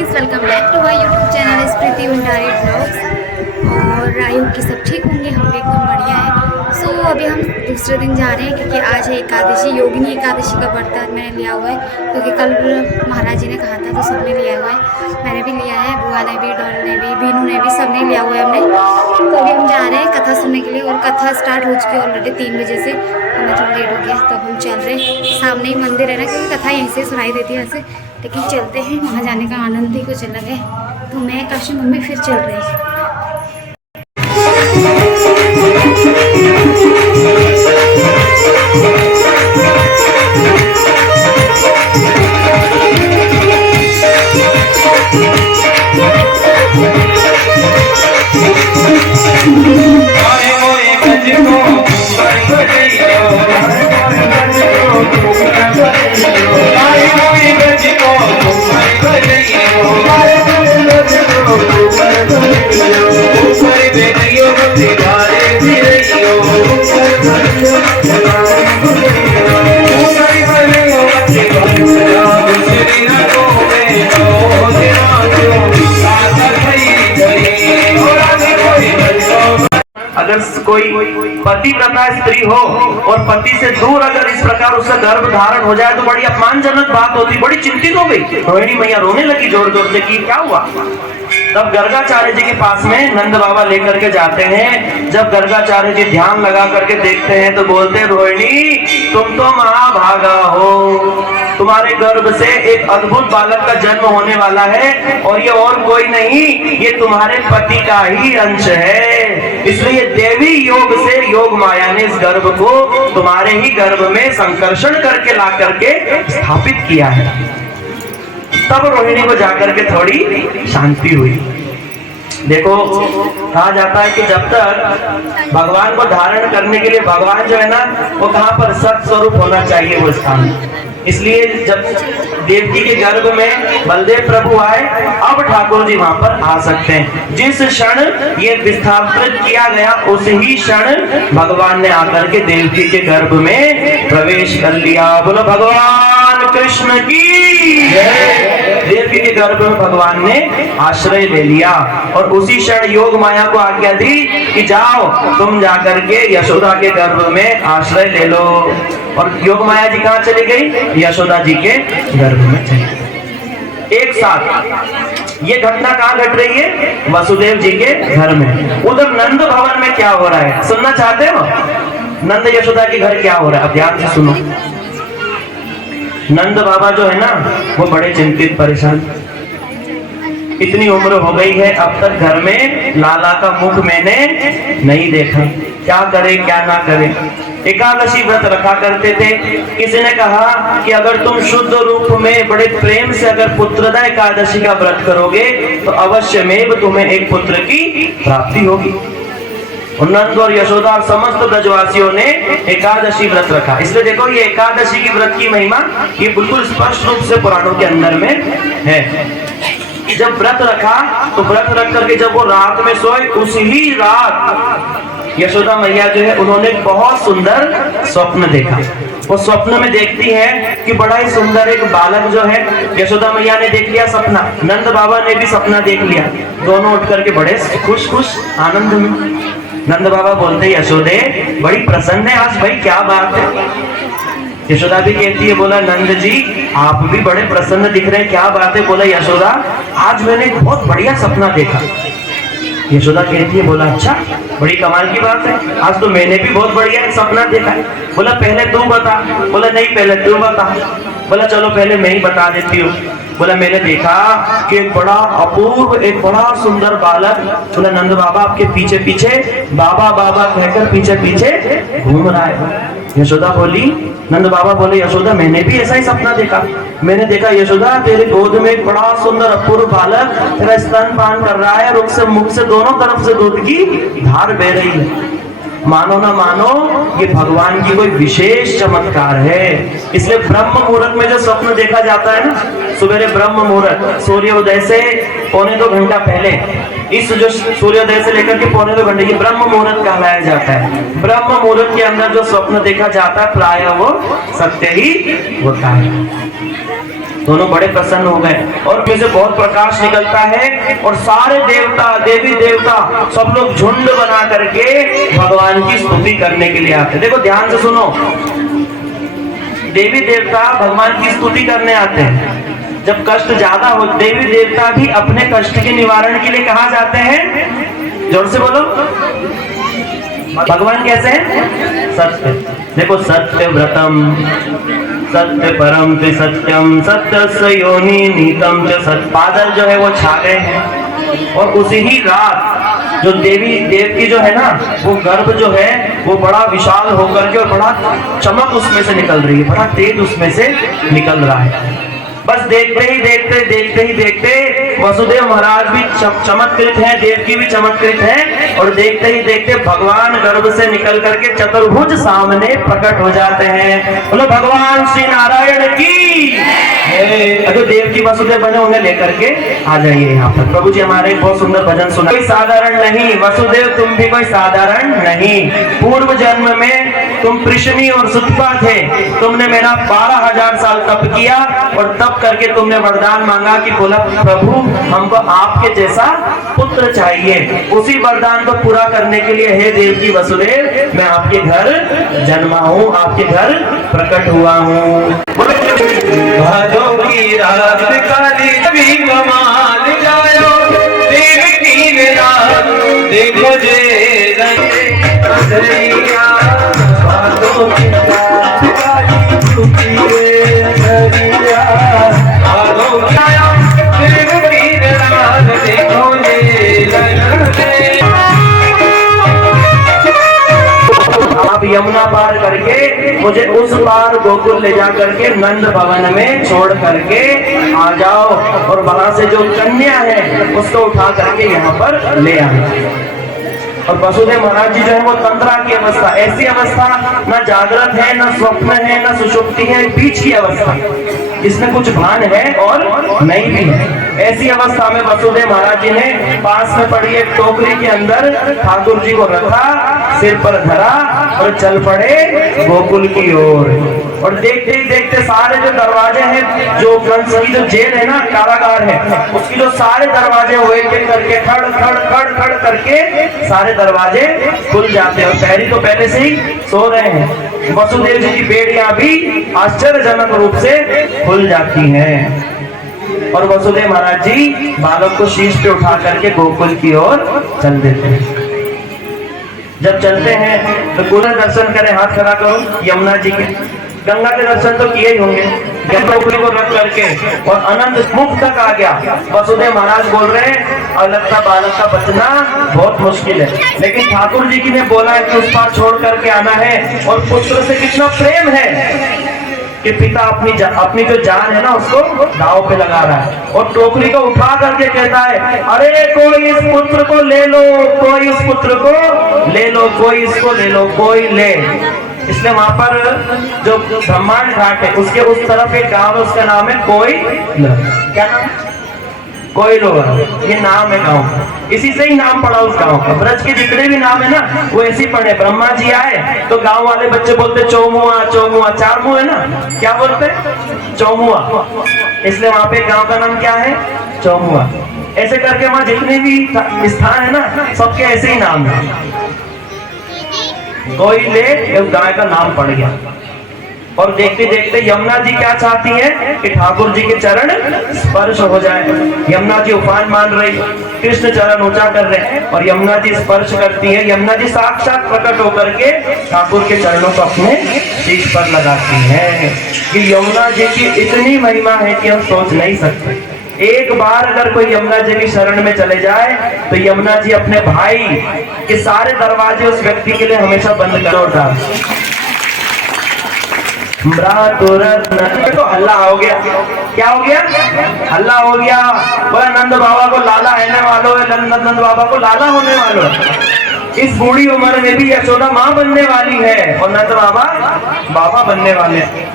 Guys, welcome back to my YouTube channel Spriti Bhandari vlogs. और I hope कि सब ठीक होंगे, हम भी एकदम बढ़िया है। सो अभी हम दूसरे दिन जा रहे हैं क्योंकि आज है एकादशी, योगिनी एकादशी का व्रत मैंने लिया हुआ है क्योंकि कल महाराज जी ने कहा था तो सबने लिया हुआ है। मैंने भी लिया है, बुआ ने भी, डॉल ने भी, बीनू ने भी, सबने लिया हुआ है हमने। तो अभी हम जा रहे हैं कथा सुनने के लिए और कथा स्टार्ट हो चुकी है ऑलरेडी 3 बजे से। हमें थोड़ा लेट हो गया तो अब हम चल रहे हैं। सामने ही मंदिर है ना, क्योंकि कथा यहीं से सुनाई देती है वैसे, लेकिन चलते हैं, वहाँ जाने का आनंद ही कुछ अलग है। तो मैं काशी मम्मी फिर चल रही है। अगर कोई पतिव्रता स्त्री हो और पति से दूर अगर इस प्रकार उसका गर्भ धारण हो जाए तो बड़ी अपमानजनक बात होती। बड़ी चिंतित हो गई रोहिणी मैया, रोने लगी जोर जोर से कि क्या हुआ। तब गर्गाचार्य जी के पास में नंद बाबा लेकर के जाते हैं। जब गर्गाचार्य जी ध्यान लगा करके देखते हैं तो बोलते, रोहिणी तुम तो महाभागा हो, तुम्हारे गर्भ से एक अद्भुत बालक का जन्म होने वाला है और ये और कोई नहीं, ये तुम्हारे पति का ही अंश है। इसलिए देवी योग से योग माया ने इस गर्भ को तुम्हारे ही गर्भ में संकर्षण करके ला करके स्थापित किया है। तब रोहिणी को जाकर के थोड़ी शांति हुई। देखो कहा जाता है कि जब तक भगवान को धारण करने के लिए भगवान जो है ना वो कहाँ पर सत स्वरूप होना चाहिए वो स्थान। इसलिए जब देवकी के गर्भ में बलदेव प्रभु आए, अब ठाकुर जी वहां पर आ सकते हैं। जिस क्षण ये विस्थापित किया गया उसी क्षण भगवान ने आकर के देवकी के गर्भ में प्रवेश कर लिया। बोलो भगवान कृष्ण की जय। देवकी के गर्भ में भगवान ने आश्रय ले लिया और उसी क्षण योग माया को आज्ञा दी कि जाओ तुम जाकर के यशोदा के गर्भ में आश्रय ले लो। और योग माया जी कहाँ चली गई? यशोदा जी के गर्भ में चली गई। एक साथ ये घटना कहाँ घट रही है? वसुदेव जी के घर में। उधर नंद भवन में क्या हो रहा है सुनना चाहते हो? नंद यशोदा के घर क्या हो रहा है, अब ध्यान से सुनो। नंद बाबा जो है ना वो बड़े चिंतित परेशान। इतनी उम्र हो गई है, अब तक घर में लाला का मुख मैंने नहीं देखा, क्या करे क्या ना करे। एकादशी व्रत रखा करते थे। किसी ने कहा कि अगर तुम शुद्ध रूप में बड़े प्रेम से अगर पुत्रदा एकादशी का व्रत करोगे तो अवश्य में तुम्हें एक पुत्र की प्राप्ति होगी। नंद और यशोदा और समस्त ब्रजवासियों ने एकादशी व्रत रखा। इसलिए देखो ये एकादशी की व्रत की महिमा ये बिल्कुल स्पष्ट रूप से पुराणों के अंदर में है। जब व्रत रखा तो व्रत रख करके जब वो रात में सोए, उसी रात यशोदा मैया जो है उन्होंने बहुत सुंदर स्वप्न देखा। वो स्वप्न में देखती है कि बड़ा ही सुंदर एक बालक जो है, यशोदा मैया ने देख लिया सपना, नंद बाबा ने भी सपना देख लिया। दोनों उठ करके बड़े खुश खुश आनंद में। नंद बाबा बोलते यशोदे बड़ी प्रसन्न है आज, भाई क्या बात है? यशोदा भी कहती है, बोला नंद जी आप भी बड़े प्रसन्न दिख रहे हैं, क्या बात है? बोला यशोदा आज मैंने एक बहुत बढ़िया सपना देखा। यशोदा कहती है, बोला अच्छा बड़ी कमाल की बात है, आज तो मैंने भी बहुत बढ़िया एक सपना देखा है। बोला पहले तू बता। बोला नहीं पहले तू बता। बोला चलो पहले मैं ही बता देती हूँ। बोला मैंने देखा कि एक बड़ा अपूर्व एक बड़ा सुंदर बालक, बोला नंद बाबा आपके पीछे पीछे बाबा बाबा कहकर पीछे पीछे घूम रहा है। यशोदा बोली, नंद बाबा बोले यशोदा मैंने भी ऐसा ही सपना देखा। मैंने देखा यशोदा तेरे गोद में एक बड़ा सुंदर अपूर्व बालक तेरा स्तनपान कर रहा है, रुख से मुख से दोनों तरफ से दूध की धार बह रही है। मानो ना मानो ये भगवान की कोई विशेष चमत्कार है। इसलिए ब्रह्म मुहूर्त में जो स्वप्न देखा जाता है ना, सुबेरे ब्रह्म मुहूर्त सूर्योदय से 1.25 घंटा पहले, इस जो सूर्योदय से लेकर के 1.25 घंटे ये ब्रह्म मुहूर्त कहलाया जाता है। ब्रह्म मुहूर्त के अंदर जो स्वप्न देखा जाता है प्राय वो सत्य ही होता है। दोनों बड़े प्रसन्न हो गए और उसमें से बहुत प्रकाश निकलता है और सारे देवता देवी देवता सब लोग झुंड बना करके भगवान की स्तुति करने के लिए आते हैं। देखो ध्यान से सुनो, देवी देवता भगवान की स्तुति करने आते हैं। जब कष्ट ज्यादा हो, देवी देवता भी अपने कष्ट के निवारण के लिए कहाँ जाते हैं? जोर से बोलो। भगवान कैसे हैं? सत्य। देखो सत्य व्रतम सत्य परम ते सत्यम सत्य योनि नीतम च सत्य। बादल जो है वो छा गए हैं और उसी ही रात जो देवी देव की जो है ना वो गर्भ जो है वो बड़ा विशाल होकर के और बड़ा चमक उसमें से निकल रही है, बड़ा तेज उसमें से निकल रहा है। बस देखते ही देखते वसुदेव महाराज भी चमत्कृत हैं, देवकी भी चमत्कृत हैं और देखते ही देखते भगवान गर्भ से निकल करके चतुर्भुज सामने प्रकट हो जाते हैं। बोलो भगवान श्री नारायण की। अगर देवकी वसुदेव बने उन्हें लेकर के आ जाइए यहाँ पर। प्रभु जी हमारे बहुत सुंदर भजन सुना। कोई साधारण नहीं वसुदेव, तुम भी कोई साधारण नहीं। पूर्व जन्म में तुम पृश्नी और सुतपा थे, तुमने मेरा 12,000 साल तप किया और तप करके तुमने वरदान मांगा कि बोला प्रभु हमको आपके जैसा पुत्र चाहिए। उसी वरदान को पूरा करने के लिए हे देवकी वसुदेव मैं आपके घर जन्मा हूँ, आपके घर प्रकट हुआ हूँ। भादों की रात काली भी कमाल जायो, देवकी ने रात देखो जे अंधरिया। भादों की रात काली छुपी रे अंधरिया, भादों की देवकी ने रात देखो जे अंधरिया। आप यमुना पार करके मुझे उस पार गोकुल ले जा करके नंद भवन में छोड़ करके आ जाओ और वहां से जो कन्या है उसको उठा करके यहाँ पर ले आए। और वसुदेव महाराज जी जो है वो तंद्रा की अवस्था, ऐसी अवस्था न जागृत है न स्वप्न है न सुषुप्ति है, बीच की अवस्था जिसमें कुछ भान है और नहीं भी है। ऐसी अवस्था में वसुदेव महाराज जी ने पास में पड़ी एक टोकरी के अंदर ठाकुर जी को रखा, सिर पर धरा और चल पड़े गोकुल की ओर। और देखते ही देखते सारे जो दरवाजे हैं, जो कंस की जो जेल है ना, कारागार है, उसकी जो सारे दरवाजे हुए एक करके खड़ खड़ खड़ खड़ करके सारे दरवाजे खुल जाते हैं और पहरी तो पहले से ही सो रहे हैं। वसुदेव जी की बेड़ियां भी आश्चर्यजनक रूप से खुल जाती हैं और वसुदेव महाराज जी बालक को शीश पे उठा करके गोकुल की ओर चल देते हैं। जब चलते हैं तो पूरा दर्शन करें, हाथ खड़ा करो यमुना जी के। गंगा के दर्शन तो किए ही होंगे। टोकरी को रख करके और अनंत मुख तक आ गया। वसुदेव महाराज बोल रहे हैं अलग बालक का बचना बहुत मुश्किल है, लेकिन ठाकुर जी की ने बोला है कि उस पार छोड़ करके आना है। और पुत्र से कितना प्रेम है कि पिता अपनी जो जान है ना उसको दांव पे लगा रहा है और टोकरी को उठा करके कहता है अरे कोई इस पुत्र को ले लो, कोई इस पुत्र को ले लो, कोई इसको ले लो, कोई ले। इसलिए वहां पर जो ब्रह्मांड घाट है उसके उस तरफ एक गांव है, उसका नाम है कोई। क्या नाम? कोई लोग, ये नाम है गांव, इसी से ही नाम पड़ा उस गांव का। ब्रज के जितने भी नाम है ना वो ऐसे ही पड़े। ब्रह्मा जी आए तो गांव वाले बच्चे बोलते चौमुआ चौमुआ, चार मुंह है ना, क्या बोलते? चौमुआ। इसलिए वहां पे गांव का नाम क्या है? चौमुआ। ऐसे करके वहां जितने भी स्थान है ना सबके ऐसे ही नाम है। कोई ले गाय का नाम पड़ गया। और देखते देखते यमुना जी क्या चाहती है कि ठाकुर जी के चरण स्पर्श हो जाए। यमुना जी उफान मान रही, कृष्ण चरण ऊंचा कर रहे हैं और यमुना जी स्पर्श करती है। यमुना जी साक्षात प्रकट होकर के ठाकुर के चरणों को अपने शीश पर लगाती हैं। कि यमुना जी की इतनी महिमा है कि हम सोच नहीं सकते। एक बार अगर कोई यमुना जी की शरण में चले जाए तो यमुना जी अपने भाई के सारे दरवाजे उस व्यक्ति के लिए हमेशा बंद करो डाल। तो हल्ला हो गया। क्या हो गया? हल्ला हो गया। बोला नंद बाबा को लाला रहने वालों है, नंद बाबा को लाला होने वालों है। इस बूढ़ी उम्र में भी यशोदा माँ बनने वाली है और नंद बाबा बाबा बनने वाले हैं।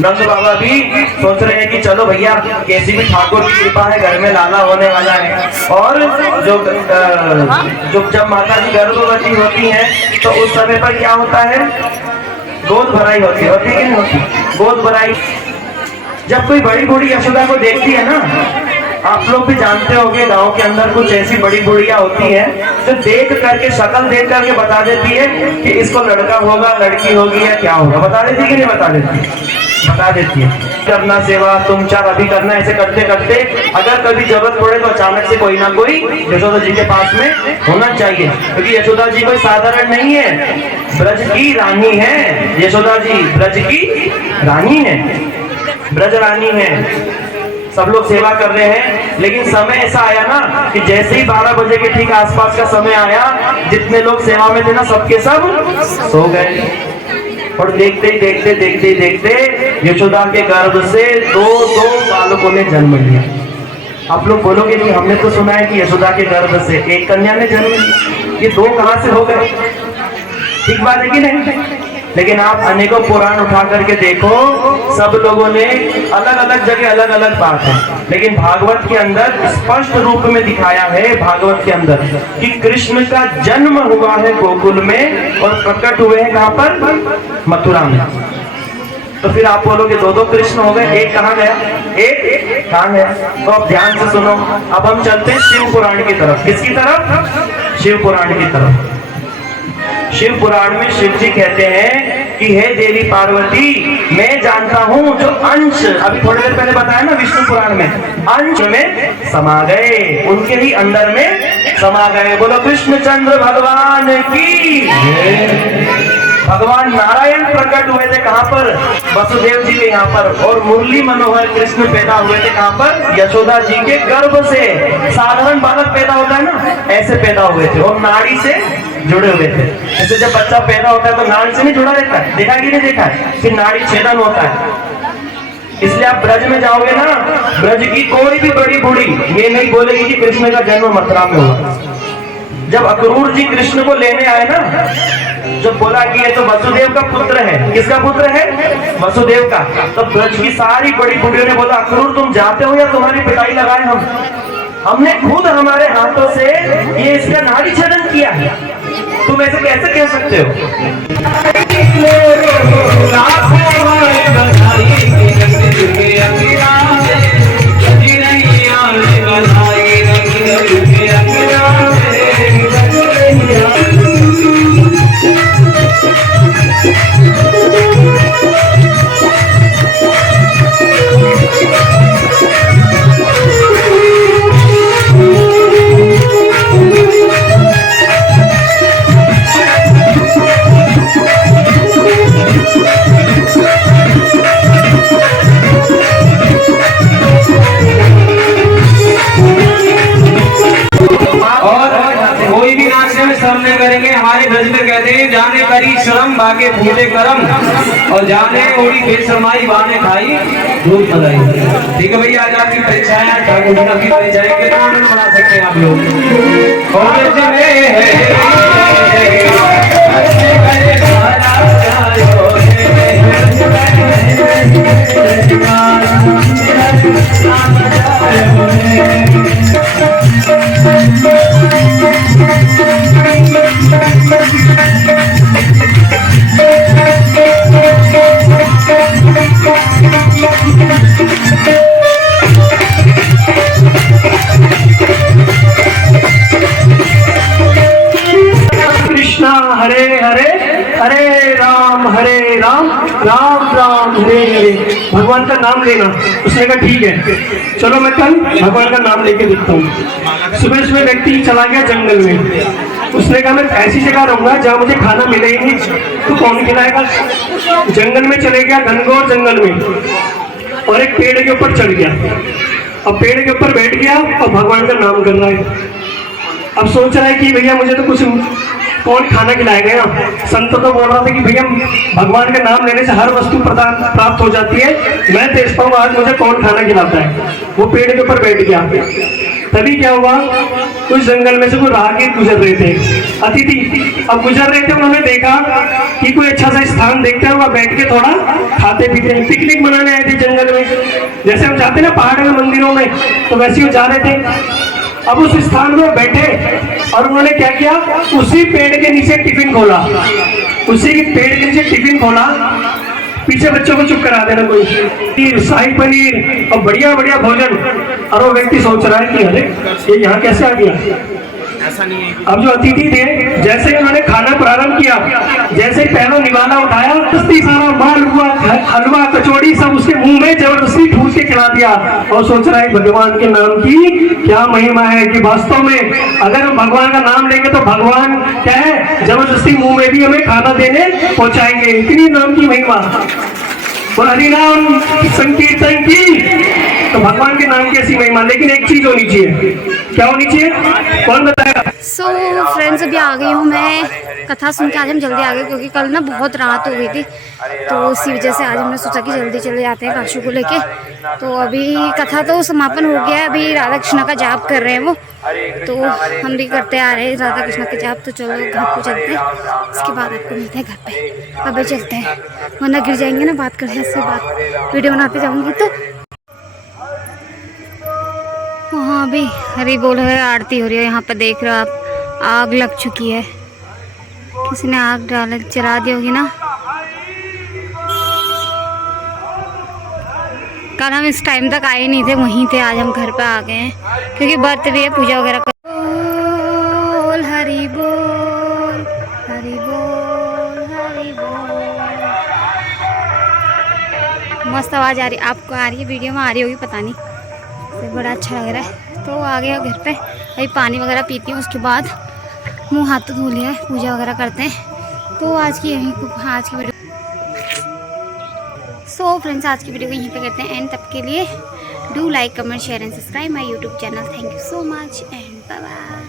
नंद बाबा भी सोच रहे हैं कि चलो भैया कैसी भी ठाकुर की कृपा है, घर में लाला होने वाला है। और जब माता जी गर्भवती होती हैं तो उस समय पर क्या होता है? गोद भराई होती है कि नहीं होती? गोद भराई जब कोई बड़ी बूढ़ी यशोदा को देखती है ना, आप लोग भी जानते होंगे गांव के अंदर कुछ ऐसी बड़ी बुढ़िया होती है जो देख करके, शक्ल देख करके बता देती है कि इसको लड़का होगा, लड़की होगी या क्या होगा। बता देती है कि नहीं बता देती? बता देती है। करना सेवा तुम चार अभी करना, ऐसे करते करते अगर कभी जरूरत पड़े तो अचानक से कोई ना कोई यशोदा जी के पास में होना चाहिए, क्योंकि यशोदा जी कोई साधारण नहीं है, ब्रज की रानी है। यशोदा जी ब्रज की रानी है, ब्रज रानी है। सब लोग सेवा कर रहे हैं, लेकिन समय ऐसा आया ना कि जैसे ही 12 बजे के ठीक आसपास का समय आया, जितने लोग सेवा में थे ना सबके सब सो गए। और देखते देखते देखते देखते यशोदा के गर्भ से दो बालकों ने जन्म लिया। आप लोग बोलोगे कि हमने तो सुना है कि यशोदा के गर्भ से एक कन्या ने जन्म लिया, ये दो कहां से हो गए? ठीक बात है कि नहीं? लेकिन आप अनेकों पुराण उठा करके देखो, सब लोगों ने अलग अलग जगह अलग अलग बात है, लेकिन भागवत के अंदर स्पष्ट रूप में दिखाया है, भागवत के अंदर, कि कृष्ण का जन्म हुआ है गोकुल में और प्रकट हुए हैं कहां पर? मथुरा में। तो फिर आप बोलोगे दो कृष्ण हो गए, एक कहां गया? एक कहां गया? तो अब ध्यान से सुनो, अब हम चलते हैं शिव पुराण की तरफ। किसकी तरफ? शिव पुराण की तरफ। शिव पुराण में शिव जी कहते हैं कि हे देवी पार्वती, मैं जानता हूं जो अंश अभी थोड़ी देर पहले बताया ना विष्णु पुराण में, अंश में समा गए, उनके ही अंदर में समा गए। बोलो कृष्णचंद्र भगवान की। भगवान नारायण प्रकट हुए थे कहां पर? वसुदेव जी के यहाँ पर। और मुरली मनोहर कृष्ण पैदा हुए थे कहां पर? यशोदा जी के गर्भ से। साधारण बालक पैदा होता है ना, ऐसे पैदा हुए थे और नाड़ी से जुड़े हुए थे। जैसे जब बच्चा पैदा होता है तो नाड़ी से नहीं जुड़ा रहता है, देखा कि नहीं देखा है? फिर नाड़ी छेदन होता है। इसलिए आप ब्रज में जाओगे ना, ब्रज की कोई भी बड़ी बूढ़ी ये नहीं बोलेगी कि कृष्ण का जन्म मथुरा में हुआ। जब अक्रूर जी कृष्ण को लेने आए ना, जब बोला कि ये तो वसुदेव का पुत्र है। किसका पुत्र है? वसुदेव का। तो ब्रज की सारी बड़ी बूढ़ियों ने बोला, अक्रूर तुम जाते हो या तुम्हारी पिटाई लगाए हम? हमने खुद हमारे हाथों से ये इसका नाड़ी छेदन किया है, तुम ऐसे कैसे कह सकते हो? जाने करी श्रम बाके फूटे करम, और जाने ओड़ी बेशरमाई बाने खाई दूध मलाई। ठीक है भैया, आज आपकी परीक्षाएं ठाकुर जी की परीक्षाएं कितना आनंद बना सकते हैं आप लोग। और कृष्णा हरे हरे, हरे राम राम राम हरे हरे। भगवान का नाम लेना। उसने कहा ठीक है, चलो मैं कल भगवान का नाम लेके दिखता हूँ। सुबह सुबह व्यक्ति चला गया जंगल में। उसने कहा मैं ऐसी जगह रहूंगा जहाँ मुझे खाना मिले ही नहीं, तो कौन खिलाएगा? जंगल में चले गया, घनघोर जंगल में, और एक पेड़ के ऊपर चढ़ गया। अब पेड़ के ऊपर बैठ गया और भगवान का नाम कर रहा है। अब सोच रहा है कि भैया मुझे तो कुछ कौन खाना खिलाएगा? यहाँ संत तो बोल रहा था कि भैया भगवान का नाम लेने से हर वस्तु प्राप्त हो जाती है, मैं देखता हूँ आज मुझे कौन खाना खिलाता है। वो पेड़ के ऊपर बैठ गया। तभी क्या हुआ, उस जंगल में से कोई राहगीर गुजर रहे थे, अतिथि। अब गुजर रहे थे, उन्होंने देखा कि कोई अच्छा सा स्थान देखते हैं, वहाँ बैठ के थोड़ा खाते पीते, पिकनिक मनाने आए थे जंगल में। जैसे हम जाते हैं ना पहाड़ में मंदिरों में, तो वैसे ही जा रहे थे। अब उस स्थान में बैठे और उन्होंने क्या किया, उसी पेड़ के नीचे टिफिन खोला। उसी पेड़ के नीचे टिफिन खोला, पीछे बच्चों को चुप करा देना कोई। फिर शाही पनीर और बढ़िया बढ़िया भोजन। और वो व्यक्ति सोच रहा है कि अरे ये यहाँ कैसे आ गया। अब जो अतिथि थे, जैसे ही उन्होंने खाना प्रारंभ किया, जैसे ही पहला निवाला उठाया, जबरदस्ती सारा माल हुआ, हलवा कचौड़ी सब उसके मुंह में जबरदस्ती ठूस के खिला दिया। और सोच रहा है भगवान के नाम की क्या महिमा है कि वास्तव में अगर हम भगवान का नाम लेंगे तो भगवान क्या है, जबरदस्ती मुंह में भी हमें खाना देने पहुंचाएंगे। इतनी नाम की महिमा। और हरिनाम संकीर्तन की तो भगवान के नाम की ऐसी महिमा। लेकिन एक चीज होनी चाहिए, क्या होनी चाहिए, कौन बताएगा? सो फ्रेंड्स, अभी आ गई हूँ मैं कथा सुन के। आज हम जल्दी आ गए क्योंकि कल ना बहुत रात हो गई थी, तो उसी वजह से आज हमने सोचा कि जल्दी चले जाते हैं काशू को लेके। तो अभी कथा तो समापन हो गया है, अभी राधा कृष्ण का जाप कर रहे हैं वो, तो हम भी करते आ रहे हैं राधा कृष्ण के जाप। तो चलो घर को चलते हैं, इसके बाद आपको मिलते हैं घर पे। अभी चलते हैं वरना गिर जाएंगे ना बात करने से, बात वीडियो बनाते जाऊँगी तो। वहाँ भी हरी बोल है, आरती हो रही है। यहाँ पर देख रहे हो आप, आग लग चुकी है, किसी ने आग डाल जला दी होगी ना। कल हम इस टाइम तक आए नहीं थे, वहीं थे। आज हम घर पे आ गए हैं क्योंकि व्रत भी है, पूजा वगैरह कर। बोल हरी बोल, हरी बोल, हरी बोल। मस्त आवाज आ रही, आपको आ रही है, वीडियो में आ रही होगी पता नहीं, बड़ा अच्छा लग रहा है। तो आ गया घर पे, अभी पानी वगैरह पीती हूँ, उसके बाद मुंह हाथ धो लिया है, पूजा वगैरह करते हैं। तो आज की वीडियो फ्रेंड्स, आज की वीडियो को यहीं पे करते हैं एंड। तब के लिए do like, comment, share and subscribe my YouTube channel. Thank you so much and bye bye.